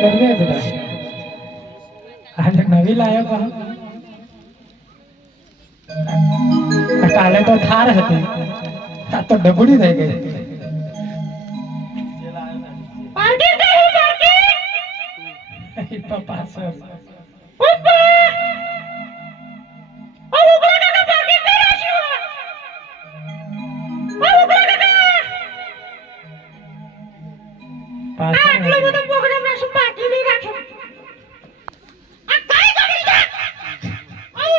કરી દે બેટા આજે નવી લાયો પણ કાલે તો થાર હતી આ તો ડબડી થઈ ગઈ પાર્ટી દે પાર્ટી પપ્પા સર પપ્પા આવો કાકા પાર્ટી કરે છે આવો કાકા પાછળ આટલો બધો પ્રોગ્રામ રાખો પાર્ટી નહીં રાખો આ કાઈ કરી દે આવો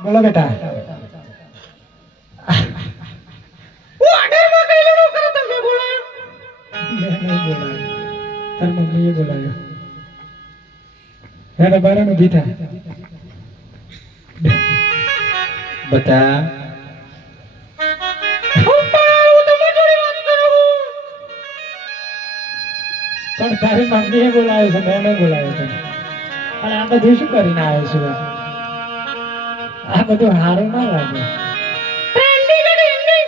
બોલો બેટા હું ઓર્ડર માં કઈ લડો કરો તમે બોલાયો મેં નહીં બોલાયો તાર મમ્મીએ બોલાયો હેડે બારે નો બીઠા બેટા પપ્પા હું તમારી જોડે વાત કરું પણ તારી મમ્મીએ બોલાયો છે મેં નહીં બોલાયો છે અને આ બધું શું કરીને આવ્યો છું આ બધું સારું ના લાગે ટ્રેન્ડી ગડી ઇન્ડી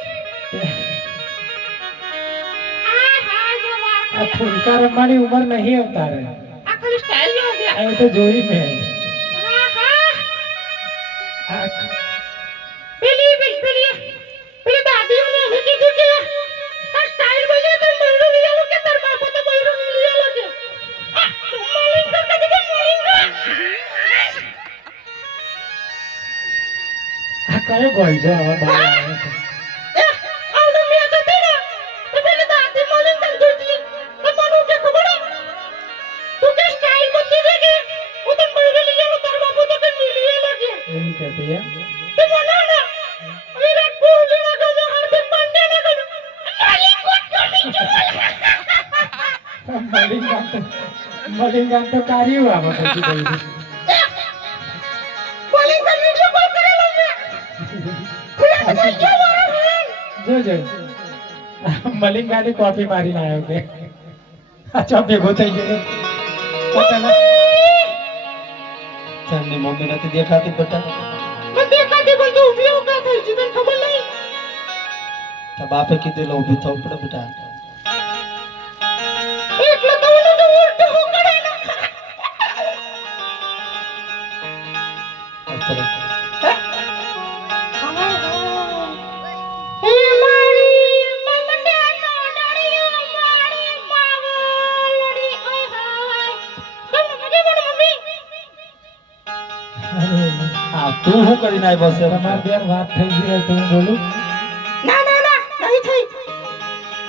આ હા જો વાત આ ફૂલકા રમવાની ઉંમર નહીં અવતારે આ ખાલી સ્ટાઇલ નો છે આ તો જોઈ મેં હા હા આ પેલી દાદીઓને એવી કીધું કે આ સ્ટાઇલ બોલે તો મયુર લઈ આલો કે તાર બાપો તો મયુર લઈ આલો કે આ મોલિંગ તો કદી મોલિંગ આ કયો ગોલ છે હવે બહાર આવે છે એ આવડો મે તો તેના તો પેલી દાદી મોલિંગ તન જોતી તો મનુ કે ખબર તું કે સ્ટાઇલ બદલી દે કે હું તો મયુર લઈ આલો તાર બાપો તો કે લઈ આલો કે એવું કહેતી હે તે મનાના વિરાટ કોહલી ના ગયો હાર્દિક પાંડ્યા ના ગયો મોલિંગ કોટ કોની મલિંગાન તો કાર્યું આવે પછી બોલું બોલિંગ પર વિડિયો કોલ કરેલો મે ફ્રેન્ડ બોલ કે મારા ફ્રેન્ડ જો મલિંગાની કોપી મારીને આવ્યો કે આ ચો ભેગો થઈ ગયો પોતાના તમને મમ્મી નથી દેખાતી બેટા મને દેખાતી બોલ તો ઊભી હો કા થઈ છે તને ખબર નહીં તો બાપે કીધું એટલે ઊભી થવું પડે બેટા એટલે તો ઓલો તો ઉલટો હો કરે ના અત્યારે એ મારી મમતાનો ડાળિયો મારી માવલડી ઓય હાય તમ મજે બોલ મમ્મી આ તું શું કરીને આવ્યો છે તમારી બેન વાત થઈ ગઈ હોય તો હું બોલું ના ના ના નહીં થઈ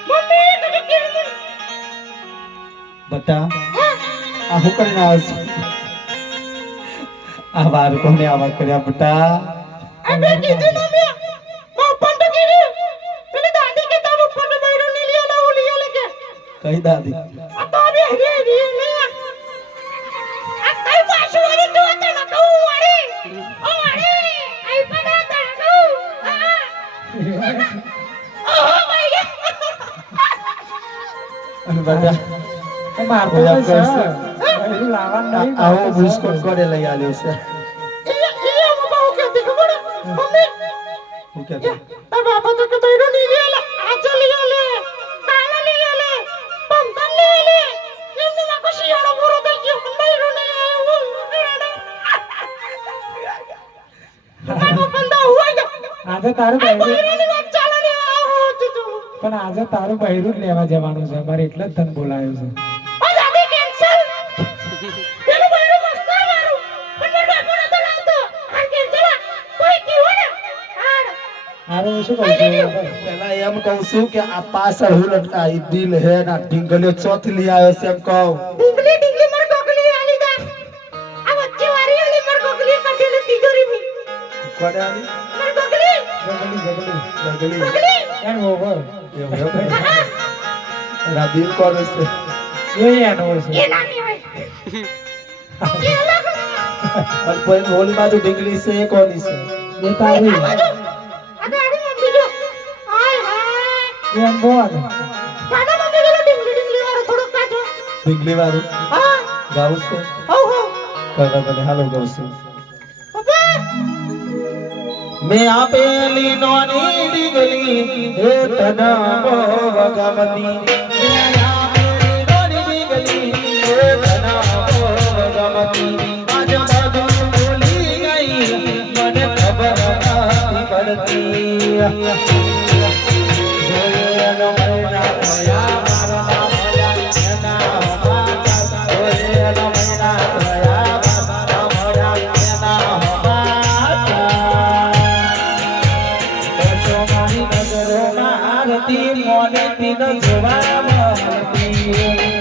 મમ્મી તને કેવું બેટા આ શું કરીને આવ્યો છે આ વાર કોને આવા કર્યા બેટા અબે કીધું ના મે પપ્પા તો કીધું પેલી દાદી કે તારો પપ્પા ને બૈરો ની લે ના લે કે કઈ દાદી આ તો બે રે રે ને આ કઈ પાછો વાળી તો તને કહું વાળી ઓ વાળી આઈ પડા તને કહું ઓ ભાઈ અને બેટા મારતો કોઈ તો આપતો છે. બૈરું લાવવાનું નહીં, આવો મારતો બિસ્કુટ છે. કોને લઈ આવ્યો છે એ મમ્મા કે તે ખબર મમ્મી હું કહેતો તાર બાપા તો કે બૈરો ની લે આજે લે લે કાલે લે લે પંપન લે લે એમને ના કો શિયાળો પૂરો થઈ ગયો બૈરો ને આજે તારું બૈરું બૈરાની વાત ચાલે ને આહો તું પણ આજે તારું બૈરું જ લેવા જવાનું છે મારે એટલે જ તને બોલાયો છે ઓ દાદી કેન્સલ પેલું બૈરો મસ્ત મારું પણ મેં બાપો નતો લાવતો આ કેન્સલ કોઈ કીવો ને હાડ હારું હું શું કહું છું પેલા એમ કહું છું કે આ પાછળ હું લટકા ઈ દિલ હે ના ઢીંગલીઓ ચોથી લઈ આવ્યો છે એમ કહું ડીંગલી ડીંગલી મર ગોગલી આલી દા આ વચ્ચે વારી આલી મર ગોગલી કાઢેલી તિજોરી મી કોને આવી મર ગોગલી જગલી ગગલી ગોગલી એન ઓવર એમ હે ભાઈ રા દિલ કોને છે એ એનો છે એ નાની હોય એ અલગ અને કોઈ હોલી બાજુ ઢીંગલી છે એ કોની છે એ તારી આ બાજુ આ ગાડી મમ્મી જો હાય હાય એમ બોલ કાના મમ્મી ગેલો ડીંગલી ડીંગલી વાળો થોડો કાઢો ઢીંગલી વાળું હા ગાવું છે હો હો કઈ વાંધો નહીં હાલો ગાવું છું પપ્પા મેં આપેલી નોની દીકરી હે તના બહુ ગમતી મેં આપેલી નોની દીકરી હે તના બહુ ગમતી આજ બધું ભૂલી ગઈ મને ખબર નથી પડતી જોયેલો મહિના થયા મારા ભયા એના હમાતા જોયેલો મહિના થયા મારા ભયા એના હમાતા નજરોમાં આરતી મોને તીન જોવા મળતી